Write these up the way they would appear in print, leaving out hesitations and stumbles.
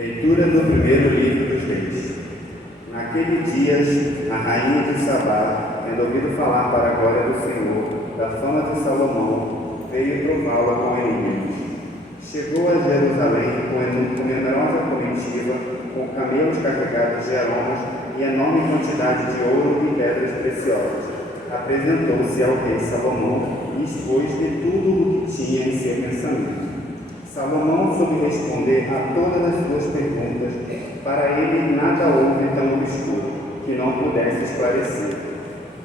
Leitura do primeiro livro dos Reis. Naqueles dias, a rainha de Sabá, tendo ouvido falar para a glória do Senhor, da fama de Salomão, veio prová-la com inimigos. Chegou a Jerusalém com numerosa comitiva, com camelos carregados de aromas e enorme quantidade de ouro e pedras preciosas. Apresentou-se ao rei Salomão e expôs-lhe tudo o que tinha em seu pensamento. Salomão soube responder a todas as suas perguntas. Para ele nada houve tão obscuro que não pudesse esclarecer.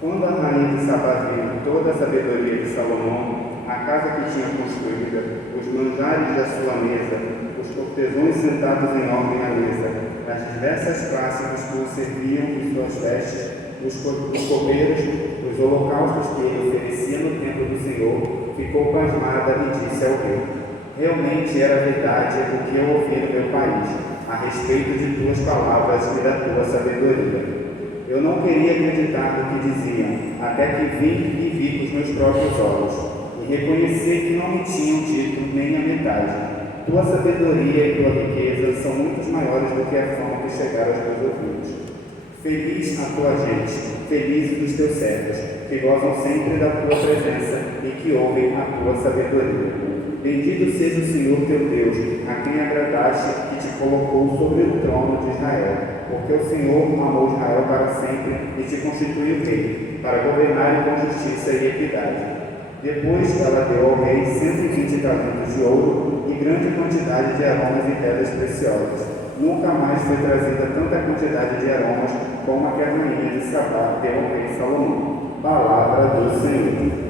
Quando a rainha de Sabá viu toda a sabedoria de Salomão, a casa que tinha construída, os manjares da sua mesa, os cortesões sentados em ordem à mesa, as diversas classes que o serviam em suas vestes, os copeiros, os holocaustos que ele oferecia no templo do Senhor, ficou pasmada e disse ao rei: realmente era verdade o que eu ouvi no meu país, a respeito de tuas palavras e da tua sabedoria. Eu não queria acreditar no que diziam, até que vim e vi com os meus próprios olhos, e reconhecer que não me tinham dito nem a metade. Tua sabedoria e tua riqueza são muito maiores do que a fama que chegaram aos meus ouvidos. Feliz a tua gente, felizes os teus servos, que gozam sempre da tua presença e que ouvem a tua sabedoria. Bendito seja o Senhor teu Deus, a quem agradaste e te colocou sobre o trono de Israel, porque o Senhor amou Israel para sempre e te constituiu rei, para governar com justiça e equidade. Depois ela deu ao rei 120 talentos de ouro e grande quantidade de aromas e pedras preciosas. Nunca mais foi trazida tanta quantidade de aromas como a que a rainha de Sabá deu ao rei Salomão. Palavra do Senhor.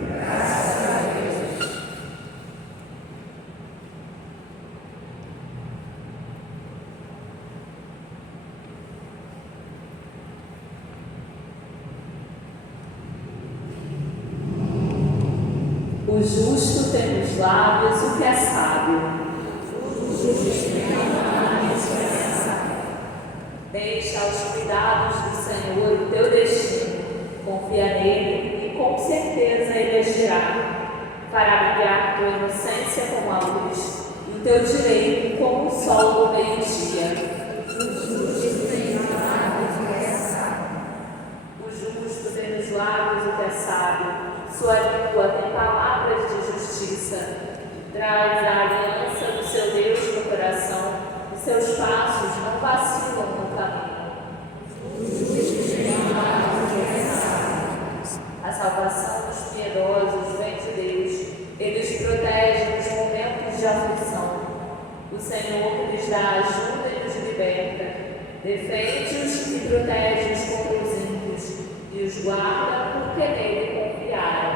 O justo tem nos lábios o que é sábio. Deixa aos cuidados do Senhor o teu destino. Confia nele e com certeza ele agirá. Fará brilhar tua inocência como a luz e o teu direito como o sol do meio-dia. O justo tem nos lábios o que é sábio. Sua língua tem palavras de justiça. Traz a aliança do seu Deus no coração, e seus passos não vacilam no caminho. A salvação dos piedosos vem de Deus. Ele os protege nos momentos de aflição. O Senhor lhes dá ajuda e os liberta. Defende-os e protege-os contra os ímpios, e os guarda porque nele confiaram.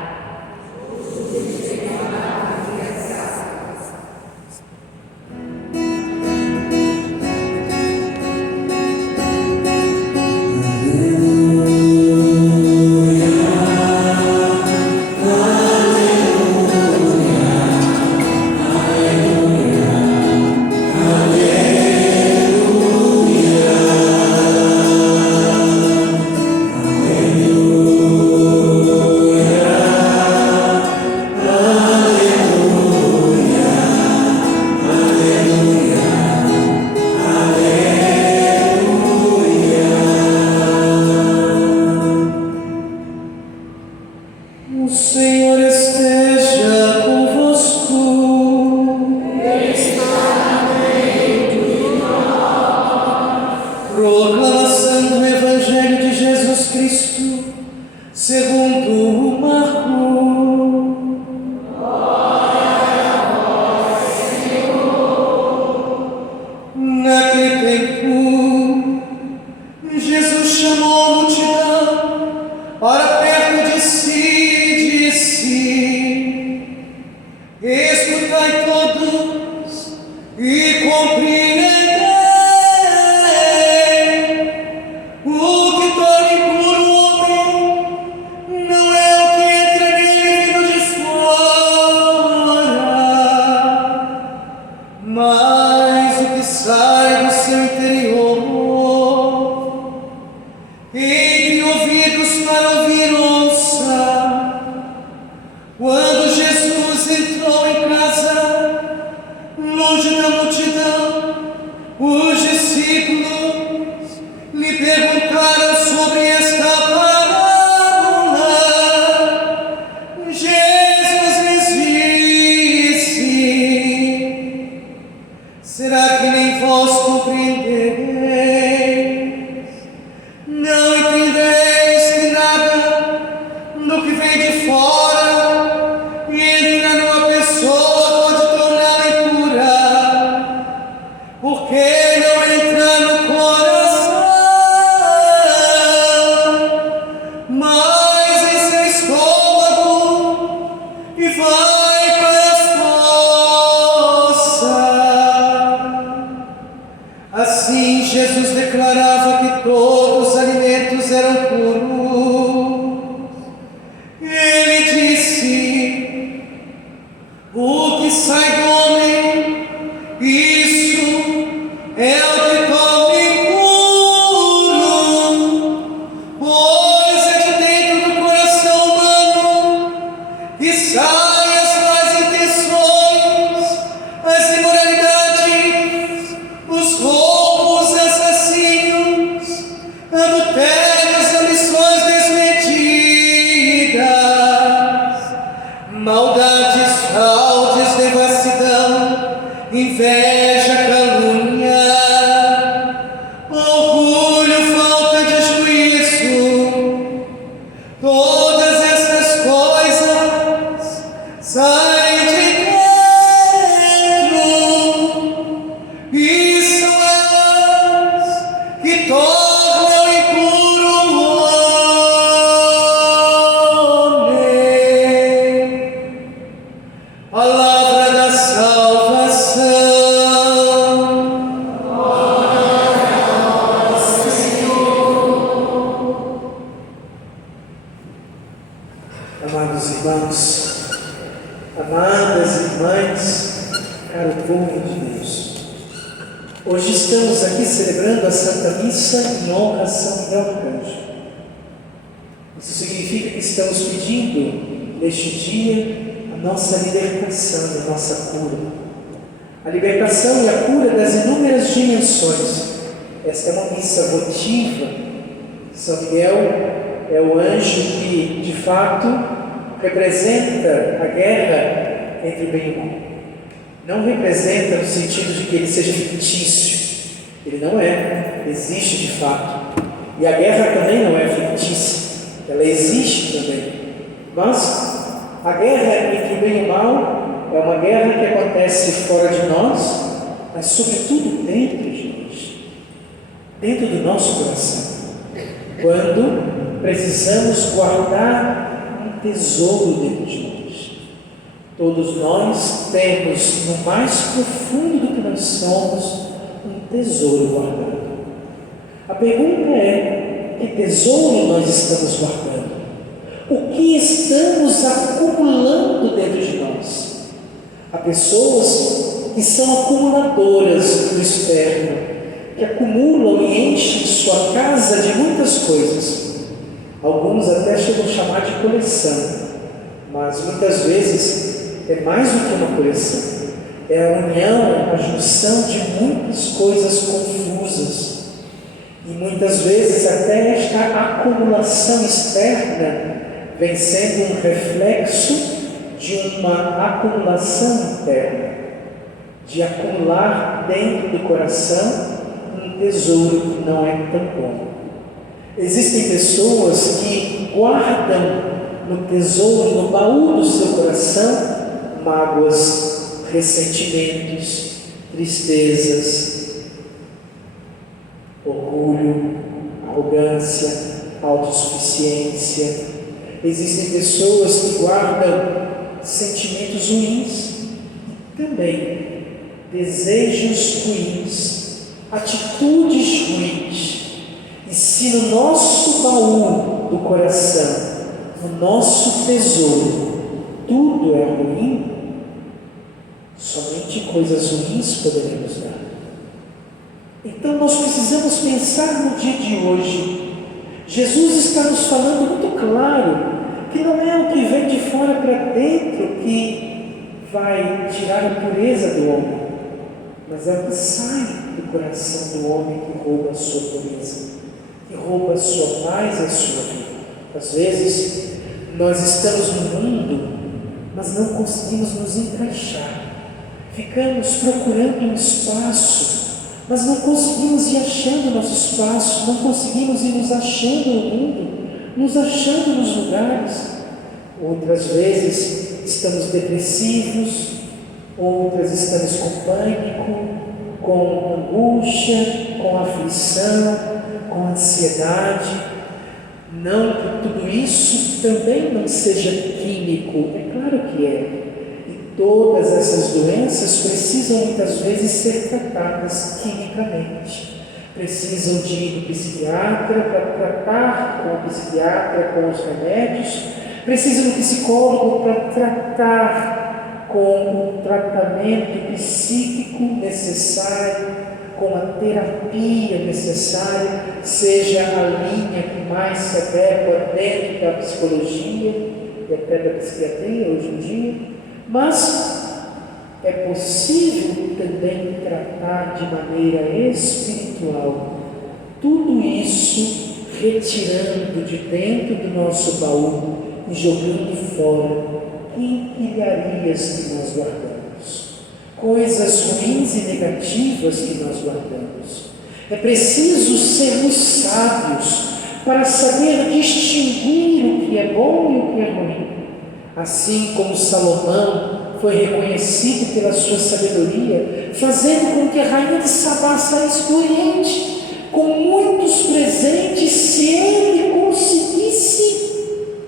Quando Jesus entrou em casa, longe da multidão, o fora e entra numa pessoa pode torná-la impura, porque não entra no coração, mas em seu estômago e vai para a fossa. Assim Jesus declarava que todos os alimentos eram puros. Ele disse: o que sai do homem, isso é o que torna impuro, pois é de dentro do coração humano que saem as más intenções, as imoralidades, os roubos, assassínios, adultérios, ambições desmedidas, maldades, fraudes, devassidão, inveja, calúnia, orgulho, falta de juízo. Todas essas coisas saem de dentro e são elas que tornam impuro o homem. Palavra da salvação. Amados irmãos, amadas irmãs, caro povo de Deus, hoje estamos aqui celebrando a Santa Missa em honra a São Miguel Arcanjo. Isso significa que estamos pedindo neste dia a nossa libertação, a nossa cura. A libertação e a cura das inúmeras dimensões. Esta é uma missa votiva. São Miguel é o anjo que, de fato, representa a guerra entre o bem e o mal. Não representa no sentido de que ele seja fictício. Ele não é, existe de fato. E a guerra também não é fictícia, ela existe também. Mas a guerra entre o bem e o mal é uma guerra que acontece fora de nós, mas sobretudo dentro de nós, dentro do nosso coração. Quando precisamos guardar um tesouro dentro de nós. Todos nós temos, no mais profundo do que nós somos, um tesouro guardado. A pergunta é: que tesouro nós estamos guardando? O que estamos acumulando dentro de nós? Há pessoas que são acumuladoras do externo, que acumulam e enchem sua casa de muitas coisas. Alguns até chegam a chamar de coleção, mas muitas vezes é mais do que uma coleção. É a união, a junção de muitas coisas confusas. E muitas vezes até esta acumulação externa vem sendo um reflexo de uma acumulação interna, de acumular dentro do coração um tesouro que não é tão bom. Existem pessoas que guardam no tesouro, no baú do seu coração, mágoas, ressentimentos, tristezas, orgulho, arrogância, autossuficiência. Existem pessoas que guardam sentimentos ruins, também desejos ruins, atitudes ruins. E se no nosso baú do coração, no nosso tesouro, tudo é ruim, somente coisas ruins poderemos dar. Então nós precisamos pensar no dia de hoje. Jesus está nos falando muito claro que não é o que vem de fora para dentro que vai tirar a pureza do homem, mas é o que sai do coração do homem que rouba a sua pureza, que rouba a sua paz e a sua vida. Às vezes nós estamos no mundo, mas não conseguimos nos encaixar. Ficamos procurando um espaço, mas não conseguimos ir achando nosso espaço, não conseguimos ir nos achando no mundo, nos achando nos lugares. Outras vezes estamos depressivos, outras estamos com pânico, com angústia, com aflição, com ansiedade. Não que tudo isso também não seja químico, é claro que é. E todas essas doenças precisam muitas vezes ser tratadas quimicamente. Precisam de ir no psiquiatra para tratar com o psiquiatra, com os remédios. Precisam do psicólogo para tratar com o tratamento psíquico necessário, com a terapia necessária, seja a linha que mais se adequa dentro da psicologia e até da psiquiatria hoje em dia. Mas é possível também tratar de maneira espiritual tudo isso, retirando de dentro do nosso baú e jogando fora empilharias que nós guardamos, coisas ruins e negativas que nós guardamos. É preciso sermos sábios para saber distinguir o que é bom e o que é ruim. Assim como Salomão foi reconhecido pela sua sabedoria, fazendo com que a rainha de Sabá saísse do Oriente com muitos presentes, se ele conseguisse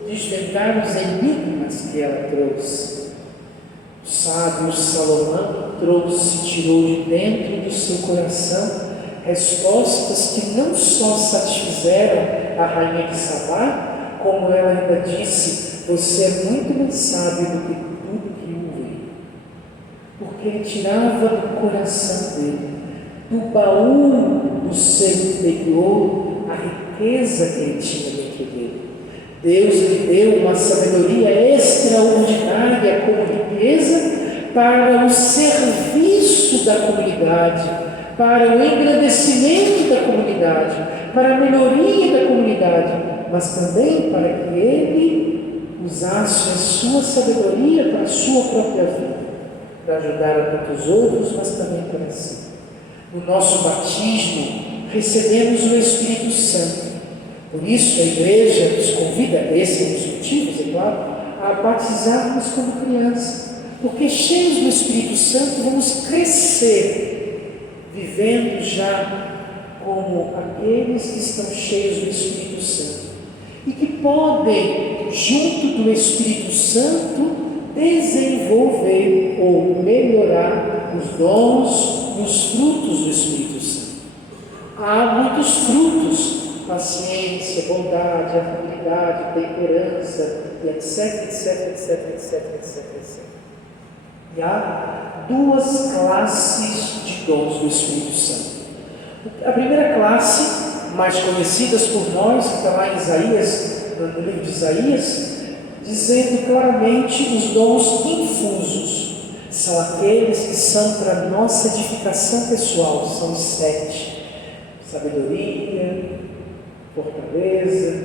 desvendar os enigmas que ela trouxe. O sábio Salomão tirou de dentro do seu coração respostas que não só satisfizeram a rainha de Sabá, como ela ainda disse: você é muito mais sábio do que tudo que eu vi. Porque ele tirava do coração dele, do baú do seu interior, a riqueza que ele tinha dentro dele. Deus lhe deu uma sabedoria extraordinária como riqueza para o serviço da comunidade, para o engrandecimento da comunidade, para a melhoria da comunidade, mas também para que ele usasse a sua sabedoria para a sua própria vida, para ajudar a tantos outros, mas também para si. No nosso batismo, recebemos o Espírito Santo. Por isso, a igreja nos convida, esse é um dos motivos, é claro, a batizarmos como criança, porque cheios do Espírito Santo vamos crescer, vivendo já como aqueles que estão cheios do Espírito Santo e que podem, junto do Espírito Santo, desenvolver ou melhorar os dons e os frutos do Espírito Santo. Há muitos frutos: paciência, bondade, afabilidade, temperança, e etc, etc, etc, etc, etc, etc. E há duas classes de dons do Espírito Santo. A primeira classe, mais conhecidas por nós, que está lá em Isaías, no livro de Isaías, dizendo claramente os dons infusos. São aqueles que são para a nossa edificação pessoal, são os 7. Sabedoria, fortaleza,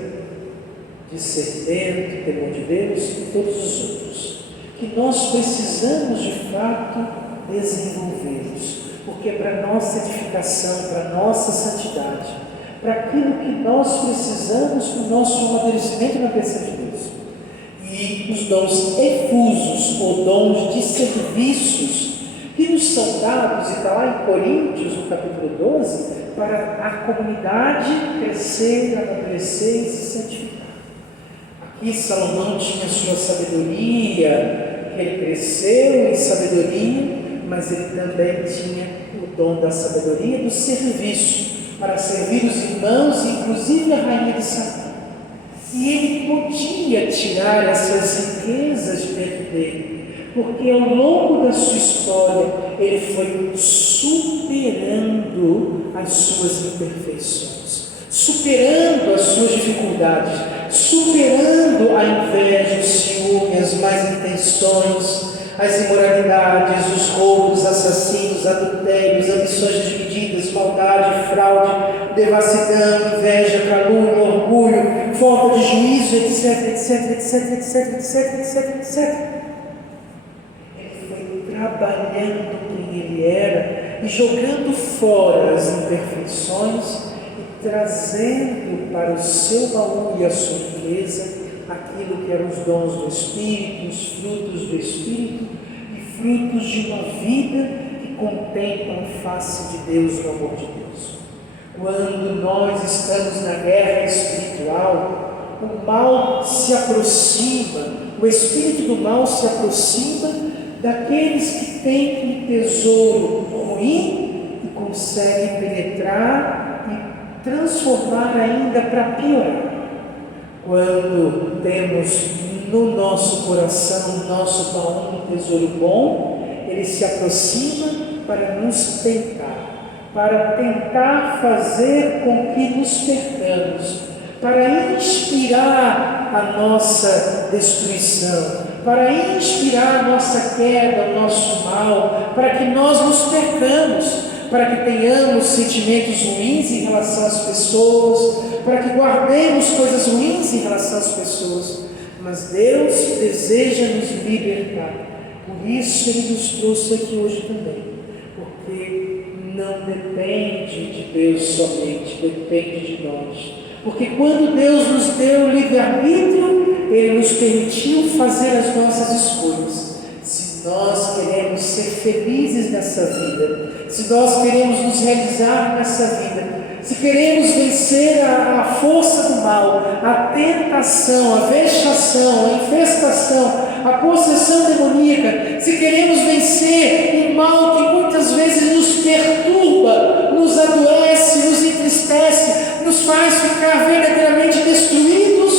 discernimento, temor de Deus e todos os outros, que nós precisamos de fato desenvolvê-los, porque é para a nossa edificação, para a nossa santidade, para aquilo que nós precisamos para o nosso amadurecimento na presença de Deus. E os dons efusos, ou dons de serviços, que nos são dados, e está lá em Coríntios, no capítulo 12, para a comunidade crescer, amadurecer e se santificar. Aqui Salomão tinha sua sabedoria, que ele cresceu em sabedoria, mas ele também tinha o dom da sabedoria do serviço, para servir os irmãos, inclusive a rainha de Sabá. E ele podia tirar essas riquezas de dentro dele, porque ao longo da sua história ele foi superando as suas imperfeições, superando as suas dificuldades, superando a inveja, o ciúme, as más intenções, as imoralidades, os roubos, assassinos, adultérios, ambições desmedidas, maldade, fraude, devassidão, inveja, calúnia, orgulho, falta de juízo, etc, etc, etc, etc, etc, etc, etc. Ele foi trabalhando quem ele era e jogando fora as imperfeições e trazendo para o seu baú e a sua riqueza aquilo aquilo que eram os dons do Espírito, os frutos do Espírito e frutos de uma vida que contempla a face de Deus, o amor de Deus. Quando nós estamos na guerra espiritual, o mal se aproxima, o espírito do mal se aproxima daqueles que têm um tesouro ruim e conseguem penetrar e transformar ainda para piorar. Quando temos no nosso coração, no nosso baú, um tesouro bom, ele se aproxima para nos para tentar fazer com que nos perdamos, para inspirar a nossa destruição, para inspirar a nossa queda, o nosso mal, para que nós nos percamos, para que tenhamos sentimentos ruins em relação às pessoas, para que guardemos coisas ruins em relação às pessoas. Mas Deus deseja nos libertar. Por isso Ele nos trouxe aqui hoje também, porque não depende de Deus somente, depende de nós. Porque quando Deus nos deu o livre-arbítrio, Ele nos permitiu fazer as nossas escolhas. Se nós queremos ser felizes nessa vida, se nós queremos nos realizar nessa vida, se queremos vencer a força do mal, a tentação, a vexação, a infestação, a possessão demoníaca, se queremos vencer o mal que muitas vezes nos perturba, nos adoece, nos entristece, nos faz ficar verdadeiramente destruídos,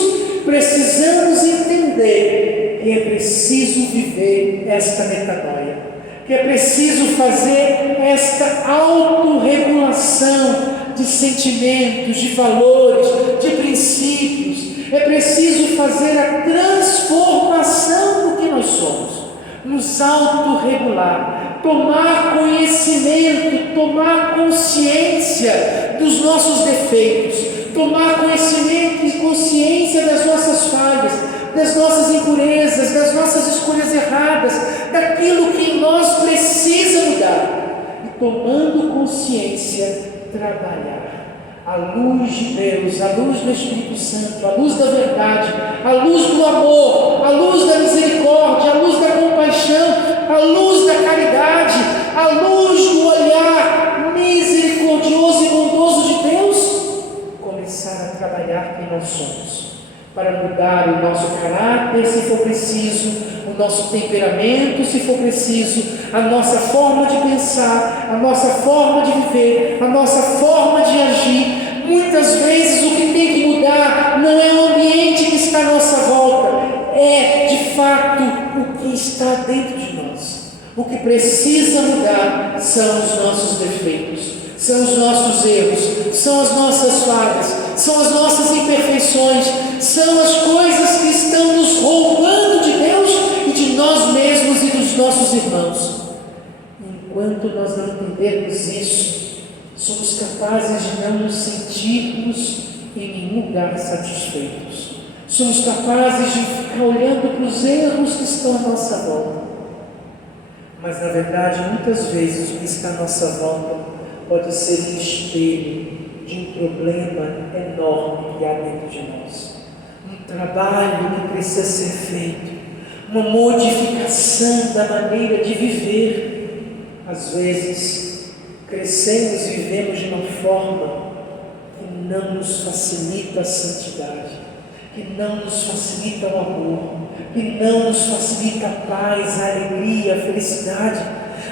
precisamos entender que é preciso viver esta metanoia, que é preciso fazer esta autorregulação de sentimentos, de valores, de princípios. É preciso fazer a transformação do que nós somos, nos autorregular, tomar conhecimento, tomar consciência dos nossos defeitos, tomar conhecimento e consciência das nossas falhas, das nossas impurezas, das nossas escolhas erradas, daquilo que em nós precisa mudar. E tomando consciência, trabalhar à luz de Deus, à luz do Espírito Santo, à luz da verdade, à luz do amor, à luz da misericórdia, à luz da compaixão, à luz da caridade, à luz do olhar misericordioso e bondoso de Deus, começar a trabalhar quem nós somos, para mudar o nosso caráter, se for preciso, o nosso temperamento, se for preciso, a nossa forma de pensar, a nossa forma de viver, a nossa forma de agir. Muitas vezes o que tem que mudar não é o ambiente que está à nossa volta, é de fato o que está dentro de nós. O que precisa mudar são os nossos defeitos, são os nossos erros, são as nossas falhas, são as nossas imperfeições, são as coisas que estão nos roubando de Deus e de nós mesmos e dos nossos irmãos. Enquanto nós não entendermos isso, somos capazes de não nos sentirmos em nenhum lugar satisfeitos. Somos capazes de ficar olhando para os erros que estão à nossa volta. Mas na verdade, muitas vezes o que está à nossa volta pode ser um espelho de um problema enorme que há dentro de nós. Um trabalho que precisa ser feito, uma modificação da maneira de viver. Às vezes, crescemos e vivemos de uma forma que não nos facilita a santidade, que não nos facilita o amor, que não nos facilita a paz, a alegria, a felicidade.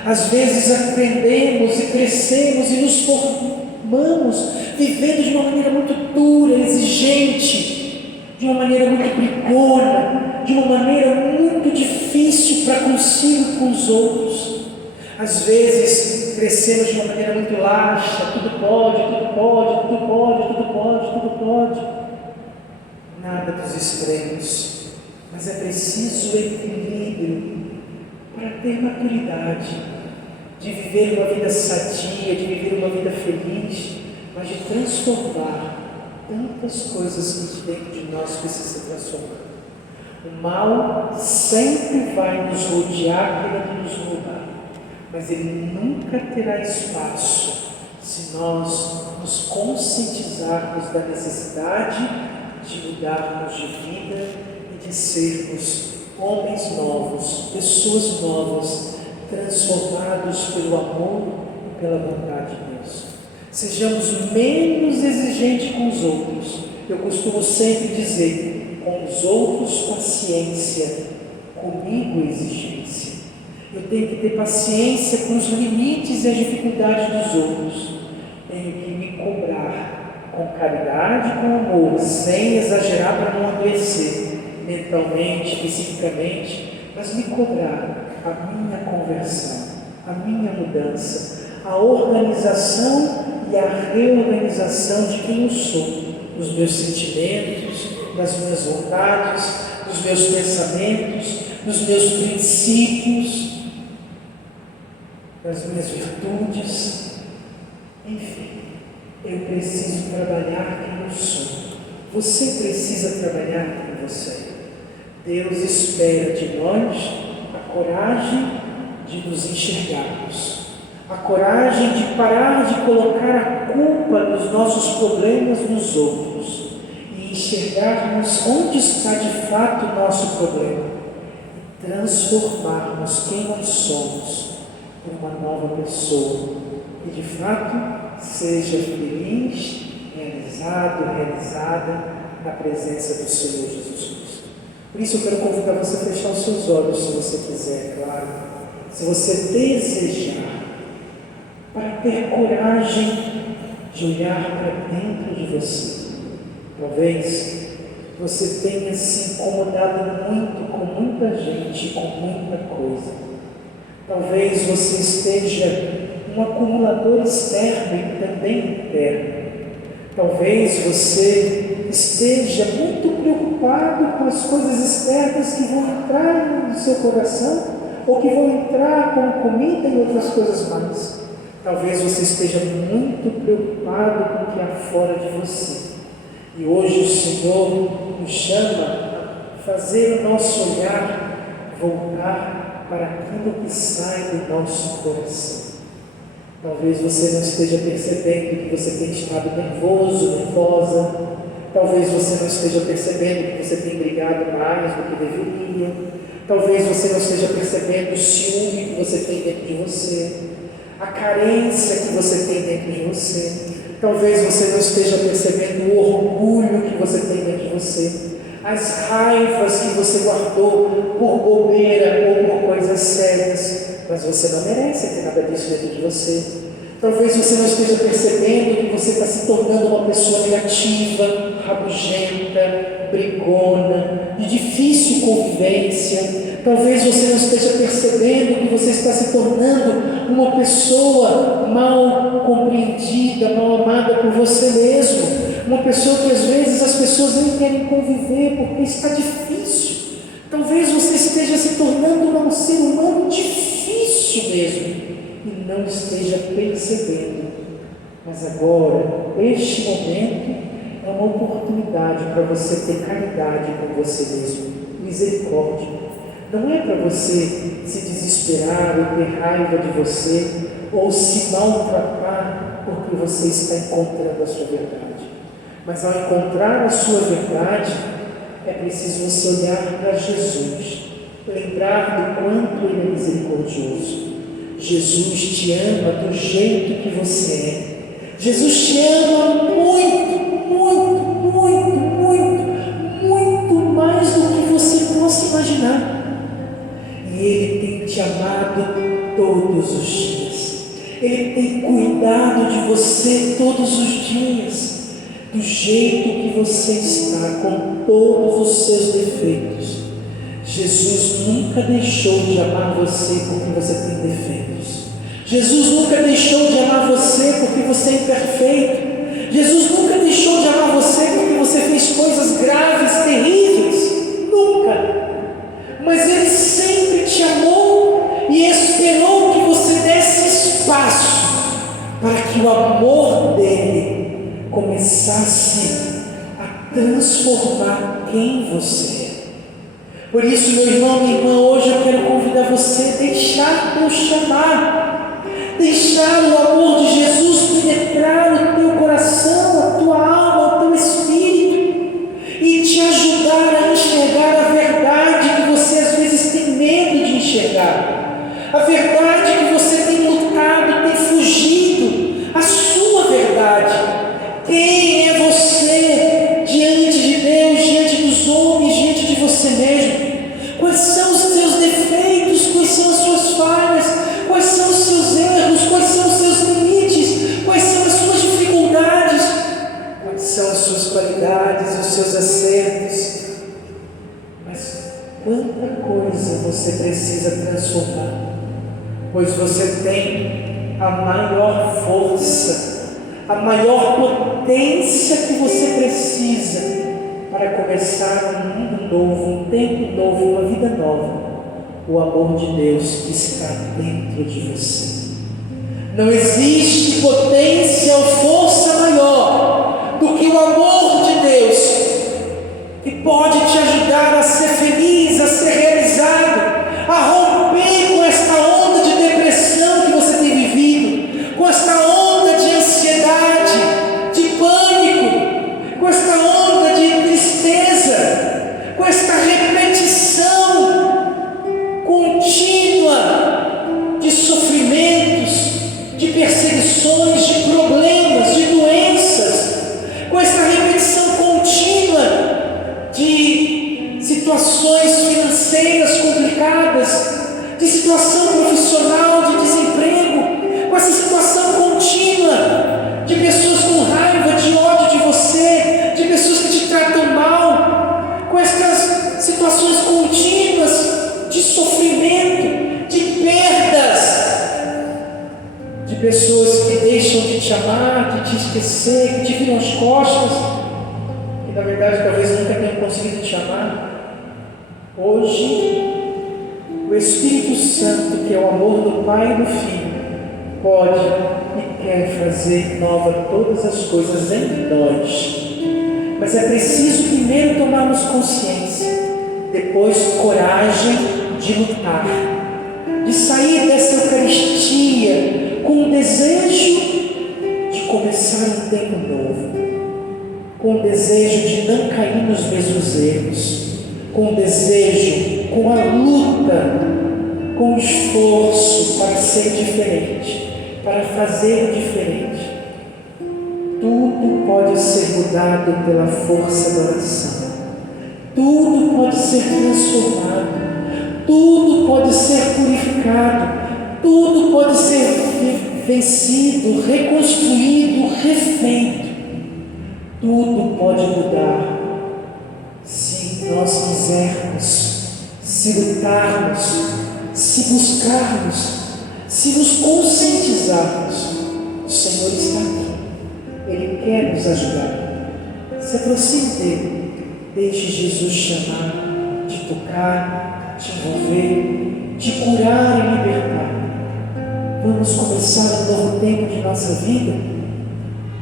Às vezes aprendemos e crescemos e nos formamos vivendo de uma maneira muito dura, exigente, de uma maneira muito brigona, de uma maneira muito difícil para consigo e com os outros. Às vezes crescemos de uma maneira muito laxa, tudo pode, tudo pode, tudo pode, tudo pode, tudo pode. Nada dos extremos, mas é preciso equilíbrio para ter maturidade, de viver uma vida sadia, de viver uma vida feliz, mas de transformar tantas coisas que dentro de nós precisam ser transformadas. O mal sempre vai nos rodear querendo nos roubar, mas ele nunca terá espaço se nós nos conscientizarmos da necessidade de mudarmos de vida e de sermos homens novos, pessoas novas, transformados pelo amor e pela vontade de Deus. Sejamos menos exigentes com os outros. Eu costumo sempre dizer, com os outros paciência, comigo exigência. Eu tenho que ter paciência com os limites e as dificuldades dos outros. Tenho que me cobrar com caridade, com amor, sem exagerar para não adoecer mentalmente, psiquicamente, mas me cobrar a minha conversão, a minha mudança, a organização e a reorganização de quem eu sou, dos meus sentimentos, das minhas vontades, dos meus pensamentos, dos meus princípios, das minhas virtudes. Enfim, eu preciso trabalhar quem eu sou. Você precisa trabalhar quem você é. Deus espera de nós a coragem de nos enxergarmos, a coragem de parar de colocar a culpa dos nossos problemas nos outros e enxergarmos onde está de fato o nosso problema e transformarmos quem nós somos por uma nova pessoa que de fato seja feliz, realizado, realizada na presença do Senhor Jesus Cristo. Por isso eu quero convidar você a fechar os seus olhos, se você quiser, claro. Se você desejar, para ter coragem de olhar para dentro de você. Talvez você tenha se incomodado muito com muita gente, com muita coisa. Talvez você esteja um acumulador externo e também interno. Talvez você esteja muito preocupado com as coisas externas que vão entrar no seu coração ou que vão entrar como comida e outras coisas mais. Talvez você esteja muito preocupado com o que há fora de você. E hoje o Senhor nos chama a fazer o nosso olhar voltar para aquilo que sai do nosso coração. Talvez você não esteja percebendo que você tem estado nervoso, nervosa. Talvez você não esteja percebendo que você tem brigado mais do que deveria. Talvez você não esteja percebendo o ciúme que você tem dentro de você, a carência que você tem dentro de você. Talvez você não esteja percebendo o orgulho que você tem dentro de você, as raivas que você guardou por bobeira ou por coisas sérias, mas você não merece ter nada disso dentro de você. Talvez você não esteja percebendo que você está se tornando uma pessoa negativa, rabugenta, brigona, de difícil convivência. Talvez você não esteja percebendo que você está se tornando uma pessoa mal compreendida, mal amada por você mesmo. Uma pessoa que às vezes as pessoas nem querem conviver porque está difícil. Talvez você esteja se tornando um ser humano difícil mesmo e não esteja percebendo. Mas agora, este momento é uma oportunidade para você ter caridade com você mesmo, misericórdia. Não é para você se desesperar ou ter raiva de você ou se maltratar porque você está encontrando a sua verdade. Mas ao encontrar a sua verdade, é preciso você olhar para Jesus, lembrar do quanto Ele é misericordioso. Jesus te ama do jeito que você é. Jesus te ama muito, muito, muito, muito, muito mais do que você possa imaginar. E Ele tem te amado todos os dias. Ele tem cuidado de você todos os dias, do jeito que você está, com todos os seus defeitos. Jesus nunca deixou de amar você porque você tem defeitos. Jesus nunca deixou de amar você porque você é imperfeito. Jesus nunca deixou de amar você porque você fez coisas graves, terríveis. Nunca. Mas Ele sempre te amou e esperou que você desse espaço para que o amor dEle começasse a transformar quem você é. Por isso, meu irmão, minha irmã, hoje eu quero convidar você a deixar Deus chamar, deixar o amor de Jesus penetrar o teu coração, a tua alma, o teu espírito e te ajudar a enxergar a verdade enxergar, a verdade que você tem lutado, tem fugido, a sua verdade. Quem é você diante de Deus, diante dos homens, diante de você mesmo? Quais são os seus defeitos? Quais são as suas falhas? Quais são os seus erros? Quais são os seus limites? Quais são as suas dificuldades? Quais são as suas qualidades, os seus acertos? Mas quanta coisa você precisa transformar, pois você tem a maior força, a maior potência que você precisa para começar um mundo novo, um tempo novo, uma vida nova. O amor de Deus que está dentro de você. Não existe potência ou força maior do que o amor de Deus, que pode te ajudar a ser feliz, a ser realizado, a romper com esta onda de depressão que você tem vivido, com esta onda de ansiedade, de pânico, com esta onda de tristeza, com esta repetição contínua de sofrimentos, de perseguições, de problemas, de doenças, com esta repetição contínua de situações financeiras complicadas, de situação profissional, de desemprego, com essa situação contínua de pessoas com raiva, de ódio de você, de pessoas que te tratam mal, com estas situações contínuas de sofrimento, de perdas, de pessoas que deixam de te amar, de te esquecer, que te viram as costas, que na verdade talvez nunca tenham conseguido te amar. Hoje, o Espírito Santo, que é o amor do Pai e do Filho, pode e quer fazer nova todas as coisas em nós. Mas é preciso primeiro tomarmos consciência, depois coragem de lutar, de sair dessa Eucaristia com o desejo de começar um tempo novo, com o desejo de não cair nos mesmos erros, com o desejo, com a luta, com o esforço para ser diferente, para fazer diferente. Tudo pode ser mudado pela força da oração, tudo pode ser transformado, tudo pode ser purificado, tudo pode ser vencido, reconstruído, refeito. Tudo pode mudar se nós quisermos, se lutarmos, se buscarmos, se nos conscientizarmos. O Senhor está aqui, Ele quer nos ajudar. Se aproxime dEle, deixe Jesus chamar, te tocar, te envolver, te curar e libertar. Vamos começar um novo tempo de nossa vida.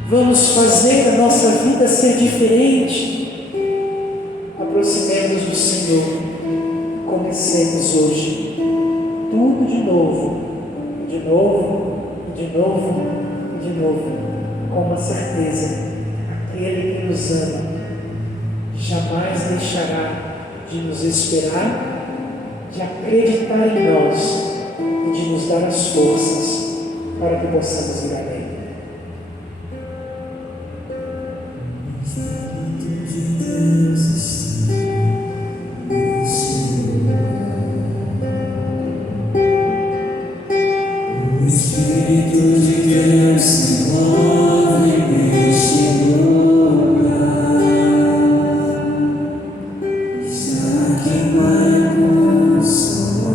Vamos fazer a nossa vida ser diferente. Aproximemos do Senhor. Comecemos hoje tudo de novo, de novo, de novo, de novo, com uma certeza: aquele que nos ama jamais deixará de nos esperar, de acreditar em nós e de nos dar as forças para que possamos ir além. O Espírito de Deus se move neste lugar, está aqui para consolar,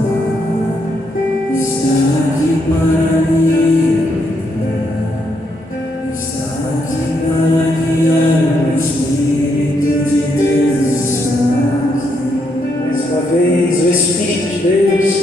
está aqui para libertar, está aqui para guiar. O Espírito de Deus está aqui. Mais uma vez, o Espírito de Deus.